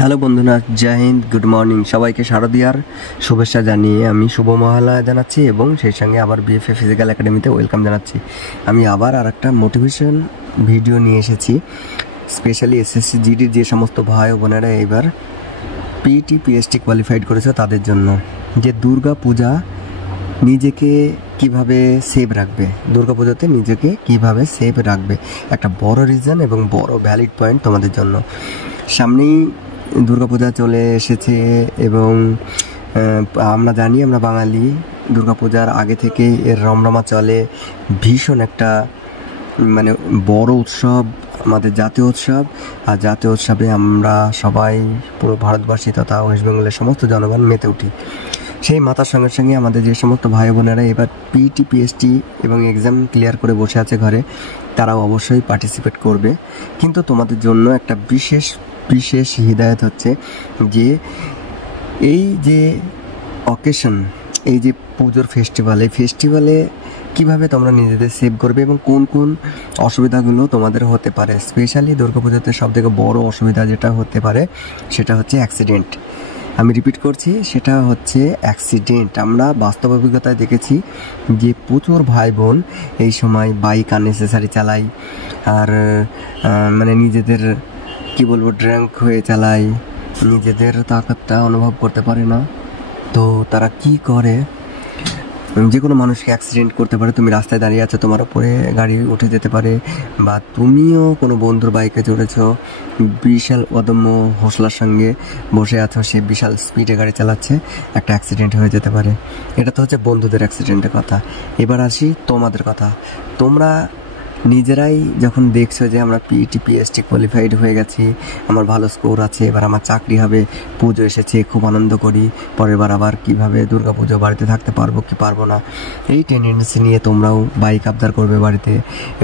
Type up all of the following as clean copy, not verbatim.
Hello বন্ধুরা, জয় Hind, good morning. সবাইকে শারদীয়ার শুভেচ্ছা জানিয়ে আমি শুভ মহালয়া জানাচ্ছি এবং সেই সঙ্গে আবার বিএফএ ফিজিক্যাল একাডেমিতে ওয়েলকাম জানাচ্ছি। আমি আবার আর একটা মোটিভেশন ভিডিও নিয়ে এসেছি, স্পেশালি এসএসসি জিডির যে সমস্ত ভাই ও বোনেরা এবার পিইটি পিএসটি কোয়ালিফাইড করেছে তাদের জন্য। যে দুর্গা পূজা নিজেকে কিভাবে সেভ রাখবে, দুর্গাপুজোতে নিজেকে কিভাবে সেভ রাখবে, একটা বড় রিজন এবং বড় ভ্যালিড পয়েন্ট তোমাদের জন্য। সামনেই দুর্গাপূজা চলে এসেছে এবং আমরা জানি, আমরা বাঙালি দুর্গাপূজার আগে থেকে এর রমরমা চলে। ভীষণ একটা মানে বড় উৎসব, আমাদের জাতীয় উৎসব। আর জাতীয় উৎসবে আমরা সবাই, পুরো ভারতবাসী তথা ওয়েস্ট বেঙ্গলের সমস্ত জনগণ মেতে উঠি। সেই মাতার সঙ্গে সঙ্গে আমাদের যে সমস্ত ভাই বোনেরা এবার পিইটি পিএসটি এবং এক্সাম ক্লিয়ার করে বসে আছে ঘরে, তারাও অবশ্যই পার্টিসিপেট করবে। কিন্তু তোমাদের জন্য একটা বিশেষ হিদায়ত হচ্ছে যে এই যে অকেশন, এই যে পুজোর ফেস্টিভ্যাল, এই ফেস্টিভ্যালে কীভাবে তোমরা নিজেদের সেভ করবে এবং কোন কোন অসুবিধাগুলো তোমাদের হতে পারে। স্পেশালি দুর্গাপুজোতে সবথেকে বড় অসুবিধা যেটা হতে পারে সেটা হচ্ছে অ্যাক্সিডেন্ট। আমি রিপিট করছি, সেটা হচ্ছে অ্যাক্সিডেন্ট। আমরা বাস্তব অভিজ্ঞতায় দেখেছি যে প্রচুর ভাই বোন এই সময় বাইক আননেসেসারি চালায়, আর মানে নিজেদের কি বলবো ড্রাঙ্ক হয়ে চালায়, নিজেদের তাকতটা অনুভব করতে পারে না। তো তারা কি করে, যে কোনো মানুষকে অ্যাক্সিডেন্ট করতে পারে। তুমি রাস্তায় দাঁড়িয়ে আছো, তোমার উপরে গাড়ি উঠে যেতে পারে, বা তুমিও কোনো বন্ধুর বাইকে চড়েছ, বিশাল অদম্য হৌসলার সঙ্গে বসে আছো, সে বিশাল স্পিডে গাড়ি চালাচ্ছে, একটা অ্যাক্সিডেন্ট হয়ে যেতে পারে। এটা তো হচ্ছে বন্ধুদের অ্যাক্সিডেন্টের কথা। এবার আসি তোমাদের কথা। তোমরা নিজেরাই যখন দেখছো যে আমরা পিইটি পিএসটি কোয়ালিফাইড হয়ে গেছি, আমার ভালো স্কোর আছে, এবার আমার চাকরি হবে, পুজো এসেছে, খুব আনন্দ করি, পরের বার আবার কীভাবে দুর্গা পুজো বাড়িতে থাকতে পারবো কি পারবো না, এই টেন্ডেন্সি নিয়ে তোমরাও বাইক আবদার করবে বাড়িতে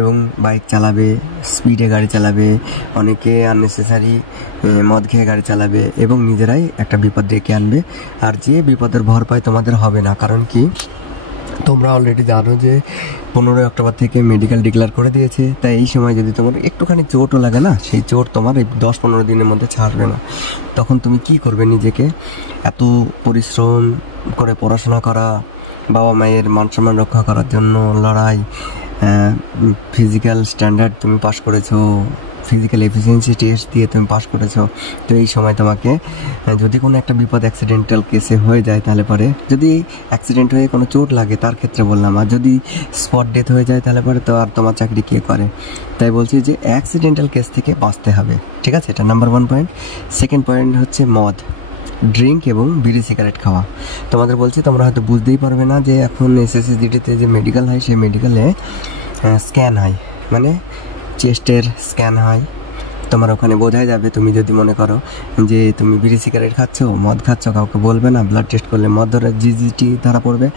এবং বাইক চালাবে, স্পিডে গাড়ি চালাবে, অনেকে আননেসেসারি মদ খেয়ে গাড়ি চালাবে এবং নিজেরাই একটা বিপদ ডেকে আনবে। আর যে বিপদের ভরপাই তোমাদের হবে না, কারণ কি তোমরা অলরেডি জানো যে 15 অক্টোবর থেকে মেডিকেল ডিক্লেয়ার করে দিয়েছে। তাই এই সময় যদি তোমার একটুখানি চোটও লাগে না, সেই চোট তোমার এই 10-15 দিনের মধ্যে ছাড়বে না। তখন তুমি কি করবে? নিজেকে এত পরিশ্রম করে পড়াশোনা করা, বাবা মায়ের মান সম্মান রক্ষা করার জন্য লড়াই, ফিজিক্যাল স্ট্যান্ডার্ড তুমি পাস করেছো, ফিজিক্যাল এফিসিয়েন্সি টেস্ট দিয়ে তুমি পাস করেছো। তো এই সময় তোমাকে যদি কোনো একটা বিপদ অ্যাক্সিডেন্টাল কেসে হয়ে যায়, তাহলে পরে যদি অ্যাক্সিডেন্ট হয়ে কোনো চোট লাগে তার ক্ষেত্রে বললাম, আর যদি স্পট ডেথ হয়ে যায় তাহলে পরে তো আর তোমার চাকরি কে করে। তাই বলছি যে অ্যাক্সিডেন্টাল কেস থেকে বাঁচতে হবে, ঠিক আছে? এটা নাম্বার 1 পয়েন্ট। সেকেন্ড পয়েন্ট হচ্ছে মদ, ড্রিঙ্ক এবং বিড়ি সিগারেট খাওয়া। তোমাদের বলছি, তোমরা হয়তো বুঝতেই পারবে না যে এখন এসএসসি জিডিতে যে মেডিকেল হয়, সেই মেডিকেলে স্ক্যান হয়, মানে চেস্টের স্ক্যান হয়। তোমার ওখানে বোঝাই যাবে, তুমি যদি মনে করো যে তুমি বিড়ি সিগারেট খাচ্ছ, মদ খাচ্ছ, কাউকে বলবে না, ব্লাড টেস্ট করলে মদ ধরে জিজিটি ধরা পড়বে,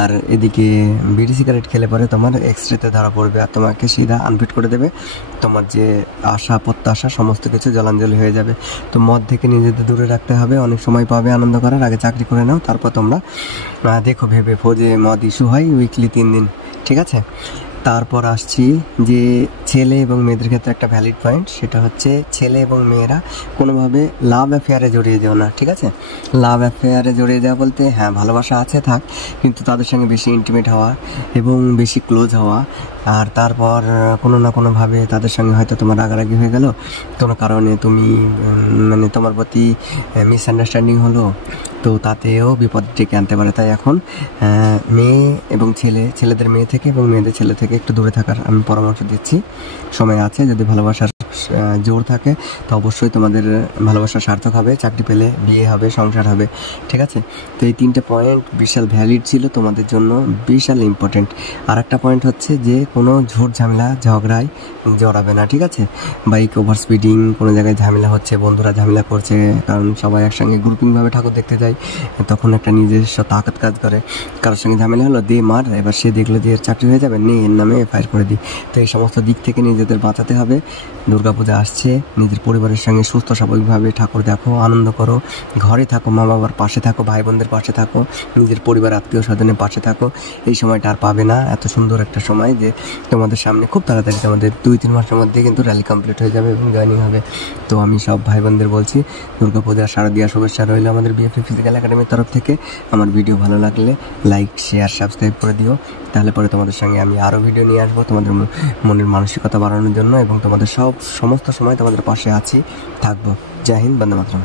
আর এদিকে বিড়ি সিগারেট খেলে পরে তোমার এক্সরেতে ধরা পড়বে, আর তোমাকে সিধা আনফিট করে দেবে। তোমার যে আশা প্রত্যাশা সমস্ত কিছু জলাঞ্জলি হয়ে যাবে। তো মদ থেকে নিজেদের দূরে রাখতে হবে। অনেক সময় পাবে আনন্দ করার, আগে চাকরি করে নাও, তারপর তোমরা দেখো ভেবে যে মদ ইস্যু হয় উইকলি 3 দিন, ঠিক আছে? তারপর আসছি যে ছেলে এবং মেয়েদের ক্ষেত্রে একটা ভ্যালিড পয়েন্ট, সেটা হচ্ছে ছেলে এবং মেয়েরা কোনোভাবে লাভ অ্যাফেয়ারে জড়িয়ে যেও না, ঠিক আছে? লাভ অ্যাফেয়ারে জড়িয়ে যাওয়া বলতে, হ্যাঁ ভালোবাসা আছে থাক, কিন্তু তাদের সঙ্গে বেশি ইন্টিমেট হওয়া এবং বেশি ক্লোজ হওয়া, আর তারপর কোনো না কোনোভাবে তাদের সঙ্গে হয়তো তোমার রাগারাগি হয়ে গেল, কোনো কারণে তুমি মানে তোমার প্রতি মিসআন্ডারস্ট্যান্ডিং হলো, তো তাতেও বিপদ ডেকে আনতে পারে। তাই এখন মেয়ে এবং ছেলেদের মেয়ে থেকে এবং মেয়েদের ছেলে থেকে একটু দূরে থাকার আমি পরামর্শ দিচ্ছি। সময় আছে, যদি ভালোবাসার জোর থাকে তো অবশ্যই তোমাদের ভালোবাসা সার্থক হবে, চাকরি পেলে বিয়ে হবে, সংসার হবে, ঠিক আছে? তো এই 3টে পয়েন্ট বিশাল ভ্যালিড ছিল তোমাদের জন্য, বিশাল ইম্পর্টেন্ট। আর একটা পয়েন্ট হচ্ছে যে কোনো ঝোট ঝামেলা ঝগড়ায় জড়াবে না, ঠিক আছে? বাইক ওভার স্পিডিং, কোনো জায়গায় ঝামেলা হচ্ছে, বন্ধুরা ঝামেলা করছে, কারণ সবাই একসঙ্গে গ্রুপিংভাবে ঠাকুর দেখতে যায়, তখন একটা নিজস্ব তাকত কাজ করে। কারোর সঙ্গে ঝামেলা হলো, দে মার, এবার সে দেখলো যে এর চাকরি হয়ে যাবে, নে এর নামে এফআইআর করে দিই। তো এই সমস্ত দিক থেকে নিজেদের বাঁচাতে হবে। দুর্গাপূজা দুর্গাপূজা আসছে, নিজের পরিবারের সঙ্গে সুস্থ স্বাভাবিকভাবে ঠাকুর দেখো, আনন্দ করো, ঘরে থাকো, মা বাবার পাশে থাকো, ভাই বোনদের পাশে থাকো, নিজের পরিবার আত্মীয় স্বজনের পাশে থাকো। এই সময়টা আর পাবে না, এত সুন্দর একটা সময় যে তোমাদের সামনে খুব তাড়াতাড়ি তোমাদের 2-3 মাসের মধ্যে কিন্তু র্যালি কমপ্লিট হয়ে যাবে এবং জয়েনিং হবে। তো আমি সব ভাই বোনদের বলছি দুর্গাপূজা শারদীয়া শুভেচ্ছা রইল আমাদের বিএফএ ফিজিক্যাল একাডেমির তরফ থেকে। আমার ভিডিও ভালো লাগলে লাইক, শেয়ার, সাবস্ক্রাইব করে দিও, তাহলে পরে তোমাদের সঙ্গে আমি আরও ভিডিও নিয়ে আসবো তোমাদের মনের মানসিকতা বাড়ানোর জন্য, এবং তোমাদের সমস্ত সময় তোমাদের পাশে আছি, থাকবো। জয় হিন্দ, বন্দে মাতরম।